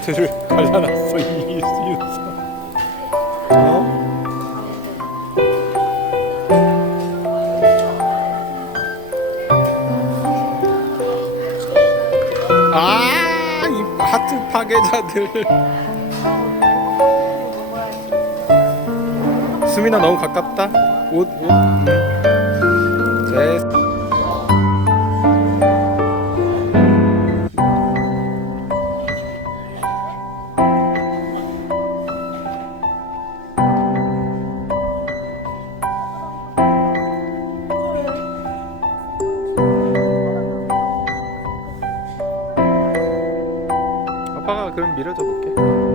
아파트를 갈라놨어 이 이웃. 어? 아, 이 하트 파괴자들. 수민아 너무 가깝다. 옷, 옷. 응. 됐. 아빠가 그럼 밀어줘 볼게.